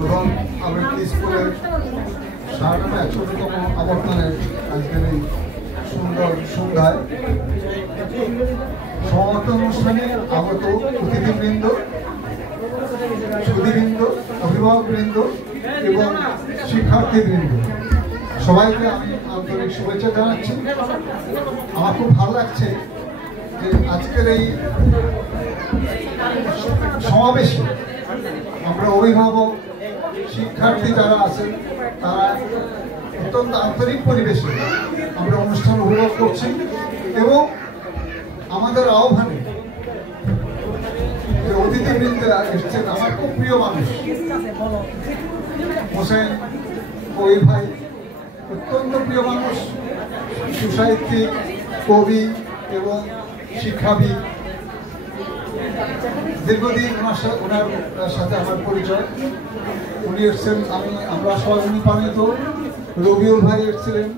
প্রথম আবৃত্তি স্কুলের 100তম আবর্তনের আজকের এই সুন্দর সন্ধ্যায় সমাবর্তন অনুষ্ঠানে আগত অতিথিবৃন্দ, সুধীবৃন্দ, অভিভাবকবৃন্দ এবং শিক্ষার্থীবৃন্দ সবাইকে আমি আন্তরিক শুভেচ্ছা জানাচ্ছি। আমার খুব ভালো লাগছে যে আজকের এই সমাবেশে আমরা অভিভাবক, শিক্ষার্থী যারা আছেন তারা অত্যন্ত আন্তরিক পরিবেশে আমরা অনুষ্ঠান উপভোগ করছি এবং আমাদের আহ্বানে যে অতিথিবৃন্দরা এসছেন আমার খুব প্রিয় মানুষ হোসেন কবির ভাই, অত্যন্ত প্রিয় মানুষ, সুসাহিত্যিক, কবি এবং শিক্ষাবিদ। দীর্ঘদিন ওনার সাথে আমার পরিচয়। উনি এসছেন, আমরা সবাই উনি পানিত। রবিউল ভাই এসেছিলেন,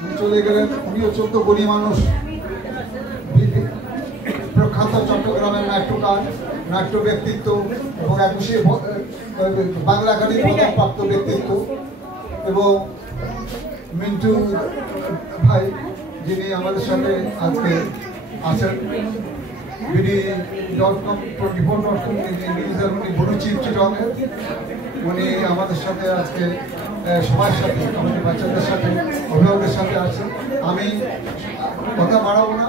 উনি চলে গেলেন। উনিও 14 গণী মানুষ, প্রখ্যাত চট্টগ্রামের নাট্যকার, নাট্য ব্যক্তিত্ব এবং 21শে বাংলা একাডেমি পদকপ্রাপ্ত ব্যক্তিত্ব। এবং মিন্টু ভাই যিনি আমাদের সাথে আজকে আছেন, BD.com 24.com নিউজের উনি বড় চিফ চিটকের, উনি আমাদের সাথে আজকে সবার সাথে, আমাদের বাচ্চাদের সাথে, অভিভাবকদের সাথে আছেন। আমি কথা বাড়াবো না,